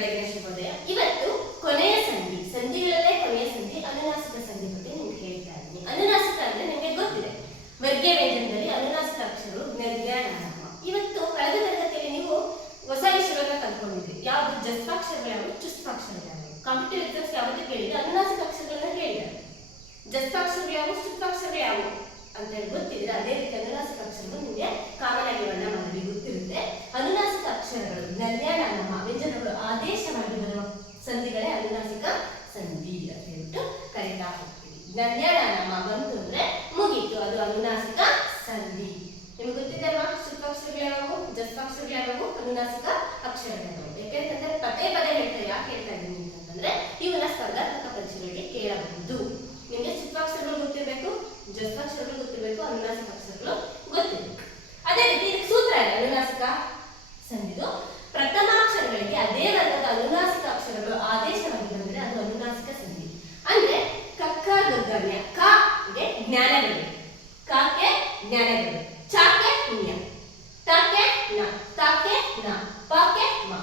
ಬೆಳಗಿನ ಶುಭೋದಯ. ಇವತ್ತು ಕೊನೆಯ ಸಂಧಿ, ಸಂಧಿಗಳಲ್ಲೇ ಕೊನೆಯ ಸಂಧಿ ಅನುನಾಸಿಕ ಸಂಧಿ ಬಗ್ಗೆ ನಿಮ್ಗೆ ಹೇಳ್ತಾ ಇದ್ದೀನಿ. ಅನುನಾಸಿಕ ಅಂದ್ರೆ ನಿಮಗೆ ಗೊತ್ತಿದೆ, ವರ್ಗೀಯ ವ್ಯಂಜನದಲ್ಲಿ ಅನುನಾಸಿಕ ಅಕ್ಷರಗಳು ಜ್ಞಾನ. ಇವತ್ತು ಕಳೆದ ತರಗತಿಯಲ್ಲಿ ನೀವು ಹೊಸ ವಿಷಯಗಳನ್ನ ಕಲ್ತ್ಕೊಂಡಿದ್ರಿ. ಯಾವುದು ಜಸ್ಪಾಕ್ಷರಗಳು ಯಾವುದು, ಚುಸ್ಪಾಕ್ಷರಗಳು ಯಾವುದು. ಕಾಂಪಿಟೇಟಿವ್ ಎಕ್ಸಾಮ್ಸ್ ಯಾವತ್ತೂ ಕೇಳಿದ್ರೆ ಅನುನಾಸಿಕ ಅಕ್ಷರಗಳನ್ನ ಕೇಳಿದ್ದಾರೆ. ಜಸ್ಪಾಕ್ಷರಗಳು ಯಾವು, ಚುಸ್ಪಾಕ್ಷರಗಳು ಯಾವು ಅಂತ ಹೇಳಿ ಗೊತ್ತಿದ್ರೆ ಅದೇ ರೀತಿ ಅನುನಾಸಿಕ ಅಕ್ಷರಗಳು ನಿಮಗೆ ಕಾಮನ್ ಆಗಿ ವರ್ಣ ಮಾಡಿ ಗೊತ್ತಿರುತ್ತೆ. ಅನುನಾಸಿಕ ಅಕ್ಷರಗಳು ಜ್ಞಾನ ವ್ಯಂಜನಗಳು ಆದೇಶವಾಗಿ ಬರುವ ಸಂಧಿಗಳೇ ಅನುನಾಸಿಕ ಸಂಧಿ ಅಂತ ಹೇಳ್ಬಿಟ್ಟು ಕರೀತಾ ಹೋಗ್ತೀವಿ. ಜ್ಞಾನ ಬಂತು ಅಂದ್ರೆ ಮುಗೀತು, ಅದು ಅನುನಾಸಿಕ ಸಂಧಿ. ನಿಮ್ಗೆ ಗೊತ್ತಿದೆ ಅಲ್ವಾ, ಶುದ್ಧಾಕ್ಷರಗಳು ಯಾವು, ಜಸ್ತಾಕ್ಷರಗಳು ಯಾವು, ಅನುನಾಸಿಕ ಅಕ್ಷರಗಳು. ಯಾಕೆಂತಂದ್ರೆ ಪದೇ ಪದೇ ಹೇಳ್ತಾರೆ. ಯಾಕೆ ಹೇಳ್ತಾ ಇದ್ದೀನಿ ಅಂತಂದ್ರೆ ಇವನ್ನ ಸ್ಪರ್ಧಾತ್ಮಕ ಪರೀಕ್ಷೆಗಳಿಗೆ ಕೇಳಬಹುದು. ನಿಮಗೆ ಶುದ್ಧಾಕ್ಷರಗಳು ಗೊತ್ತಿರಬೇಕು, ಜಸ್ತಾಕ್ಷರಗಳು ಗೊತ್ತಿರಬೇಕು, ಅನುನಾಸಿಕ ಅಕ್ಷರಗಳು ಗೊತ್ತಿರಬೇಕು. ಅದೇ ರೀತಿ ಇದಕ್ಕೆ ಸೂತ್ರ ಇದೆ ಅನುನಾಸಿಕ ಸಂಧಿದು. ಪ್ರಥಮಾಕ್ಷರಗಳಿಗೆ ಅದೇ ವರ್ಗದ ಅನುನಾಸಿಕ ಅಕ್ಷರಗಳು ಆದೇಶವಾಗಿ ಬಂದರೆ ಅದು ಅನುನಾಸಿಕ ಸಂಧಿ. ಅಂದ್ರೆ ಕಕ್ಕ ಗಗ್ಗಣ್ಯ, ಕ ಗೆ ಜ್ಞಾನಗಳು, ಕಕ್ಕೆ ಜ್ಞಾನಗಳು, ಚಾಕೆ ನ್ಯ, ತಕ್ಕೆ ನ, ತಕ್ಕೆ ನ, ಪಕ್ಕೆ ಮ.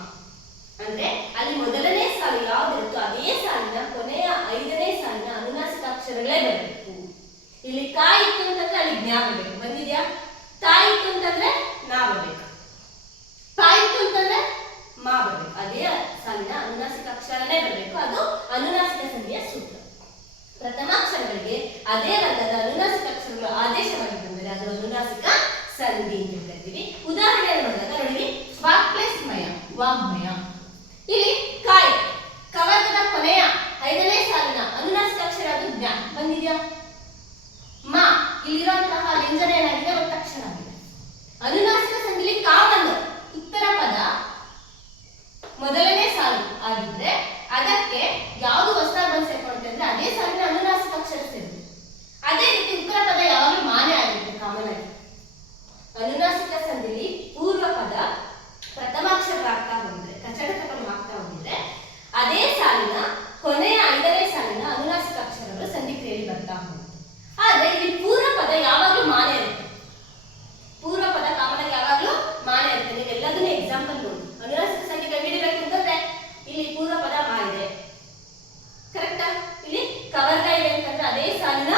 ಅಂದ್ರೆ ಅಲ್ಲಿ ಮೊದಲನೇ ಸಾಲು ಯಾವ್ದಿರುತ್ತೋ ಅದೇ ಸಾಲಿನ ಕೊನೆಯ 5ನೇ ಸಾಲಿನ ಅನುನಾಸಿಕ ಅಕ್ಷರಗಳೇ ಬರಬೇಕು. ಇಲ್ಲಿ ಕ ಇತ್ತು ಅಂತಂದ್ರೆ ಅಲ್ಲಿ ಜ್ಞಾ ಬರಬೇಕು. ಬಂದಿದ್ಯಾ? ತಾ ಇತ್ತು ಅಂತಂದ್ರೆ ನಾ ಬರಬೇಕು, ಪಾ ಇತ್ತು ಅಂತಂದ್ರೆ ಮಾ ಬರಬೇಕು. ಅದೇ ಸಾಲಿನ ಅನುನಾಸಿಕ ಅಕ್ಷರನೇ ಬರಬೇಕು. ಅದು ಅನುನಾಸಿಕ ಸಂಧಿಯ ಸೂತ್ರ. ಪ್ರಥಮಾಕ್ಷರಗಳಿಗೆ ಅದೇ ವರ್ಗದ ಅನುನಾಸಿಕ ಅಕ್ಷರಗಳು ಆದೇಶವಾಗಿ ಬಂದರೆ ಅದು ಅನುನಾಸಿಕ ಸಂಧಿ ಅಂತ ಹೇಳ್ತೀವಿ. ಉದಾಹರಣೆ ನೋಡಿದಾಗ ನೋಡಿ, ವಾಕ್ ಪ್ಲಸ್ ಮಯ, ವಾಗ್ಮಯ. ಇಲ್ಲಿ ಕಾಯ್, ಕವರ್ಗದ ಕೊನೆಯ 5ನೇ ಸಾಲಿನ ಅನುನಾಸಿಕ ಅಕ್ಷರ ಅದು ಜ್ಞಾ. ಬಂದಿದ್ಯಾ? ಮಾ, ಇಲ್ಲಿರುವಂತಹ ವ್ಯಂಜನ ಏನಾಗಿದೆ, ಒತ್ತಕ್ಷರ ಆಗಿದೆ. ಅನುನಾಸಿಕ ಸಂಧಿಲಿ ಕಾವನ್ನು ಉತ್ತರ ಪದ ಮೊದಲನೇ ಸಾಲು ಆಗಿದ್ರೆ ಅದಕ್ಕೆ ಯಾವುದು ಹೊಸದಾಗಿ ಬಂದು ಸೇರ್ಕೊಳುತ್ತೆ ಅಂದ್ರೆ ಅದೇ ಸಾಲಿನ ಅನುನಾಸಿಕ ಅಕ್ಷರ ಸೇರುತ್ತೆ. ಅದೇ ರೀತಿ ಉತ್ತರ ಪದ ಯಾವಾಗಲೂ ಮಾನ್ಯ ಆಗಿರುತ್ತೆ ಕಾಮನ್ ಆಗಿ. ಅನುನಾಸಿಕ ಸಂಧಿಲಿ ಪೂರ್ವ ಪದ ಪ್ರಥಮಾಕ್ಷರಗಳಾಗ್ತಾ ಹೋಗಿದ್ರೆ, ಕಚಡಕಗಳು ಆಗ್ತಾ ಹೋಗಿದ್ರೆ ಅದೇ ಸಾಲಿನ ಕೊನೆಯ 5ನೇ ಸಾಲಿನ ಅನುನಾಸಿಕ ಅಕ್ಷರಗಳು ಸಂಧಿ ಕ್ರಿಯೆಯಲ್ಲಿ ಬರ್ತಾ ಹೋಗುತ್ತೆ. ಆದ್ರೆ ಇಲ್ಲಿ ಪೂರ್ವ ಪದ ಯಾವಾಗಲೂ ಮಾನ್ಯ ಇರುತ್ತೆ. ಪೂರ್ವ ಪದ ಕಾಮನ್ ಆಗಿ ಯಾವಾಗಲೂ ಮಾನ್ಯ ಇರುತ್ತೆ. ನೀವು ಎಲ್ಲದನ್ನೂ ಎಕ್ಸಾಂಪಲ್ ನೋಡಿ. ಅನುನಾಸಿಕ ಸಂಧಿ ಕಂಡುಹಿಡಿಬೇಕು ಅಂತಂದ್ರೆ ಇಲ್ಲಿ ಪೂರ್ವ ಪದ ಮಾ ಇದೆ, ಕರೆಕ್ಟಾ? ಇಲ್ಲಿ ಕವರ್ಗ ಇದೆ ಅಂತಂದ್ರೆ ಅದೇ ಸಾಲಿನ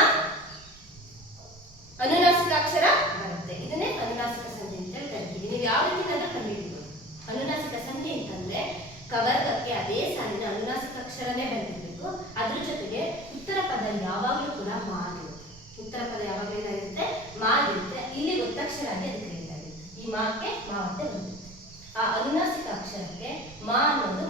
ಅನುನಾಸಿಕ ಅಕ್ಷರ ಬರುತ್ತೆ. ಇದನ್ನೇ ಅನುನಾಸಿಕ ಸಂಧಿ ಅಂತ ಕರಿತೀವಿ. ನೀವು ಯಾವ ರೀತಿ ಕಂಡುಹಿಡಿಬಹುದು? ಅನುನಾಸಿಕ ಸಂಧಿ ಅಂತಂದ್ರೆ ಕವರ್ಗಕ್ಕೆ ಅದೇ ಸಾಲಿನ ಅನುನಾಸಿಕ ಅಕ್ಷರನೇ ಬಂದಿರಬೇಕು. ಅದ್ರ ಜೊತೆಗೆ ಉತ್ತರ ಪದ ಯಾವಾಗಲೂ ಕೂಡ ಮಾ ಇರುತ್ತೆ. ಉತ್ತರ ಪದ ಯಾವಾಗಲೂ ಏನಾಗಿರುತ್ತೆ, ಮಾ ಇರುತ್ತೆ. ಇಲ್ಲಿ ಒತ್ತಕ್ಷರ ಆಗಿ ಅದು ಕ್ರಿಯೇಟ್ ಆಗುತ್ತೆ. ಈ ಮಾಕ್ಕೆ ಮಾವತ್ತೆ ಬಂದಿರುತ್ತೆ. ಆ ಅನುನಾಸಿಕ ಅಕ್ಷರಕ್ಕೆ ಮಾ ಅನ್ನೋದು